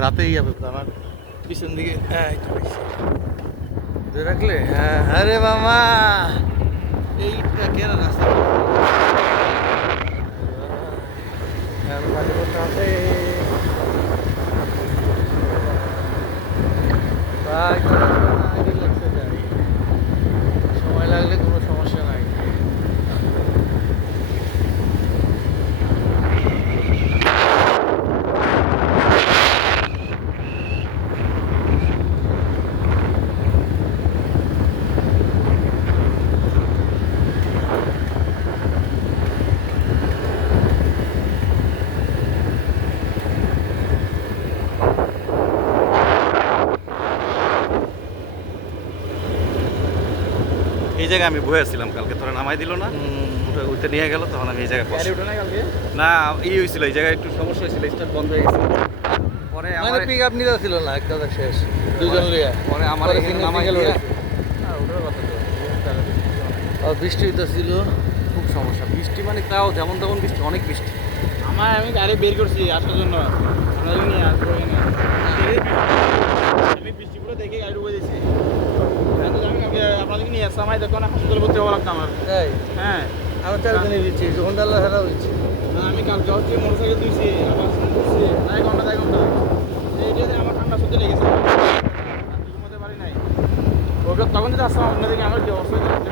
রাতেই যাবে আমার পিছন দিকে। হ্যাঁ একটু বেশি ধরে রাখলে। হ্যাঁ আরে মামা এইটা কেন রাস্তা আছে ভাই, রিল্যাক্সে যাই, সময় লাগলে কোনো সমস্যা নাই। এই জায়গায় আমি বসেছিলাম কালকে, তোরা নামাই দিল না, উঠে নিয়ে গেল, তখন আমি এই জায়গায় বসে না হয়েছিল, এই জায়গায় একটু সমস্যা হয়েছিল, স্টার্ট বন্ধ হয়ে গেছিল। পরে মানে আমার পিক আপ নিতে ছিল না, একটা শেষ দুজন লিয়া। পরে আমার পরে এখানে single নামাই single দিয়ে হয়েছে। ওটার কথা তো আর বৃষ্টি হইতেছিল, খুব সমস্যা, বৃষ্টি মানে তাও যেমন তেমন বৃষ্টি, অনেক বৃষ্টি। আমি গাড়ি বের করছি আসার জন্য, আপনাদের নিয়ে আসবো এখানে। আমি বৃষ্টিপুরে দেখে গাড়ি ঢুকে দিয়েছি। আমি আপনাদেরকে নিয়ে আসছি, আমার দেখো না হাসপাতালে ভর্তি হওয়া লাগতো আমার। তাই হ্যাঁ আমি 4 দিনে দিচ্ছি, ঘন্টা হারা হয়েছে। না, আমি কালকে হচ্ছে মোটর সাইকেল দিয়েছি, আবার দিচ্ছি 1 ঘন্টা এইটাতে আমার ঠান্ডা সত্যি লেগেছে, ঘুমাতে পারি নাই। ওটা তখন যদি আসতাম আপনাদেরকে আমার কি অবস্থা হতো।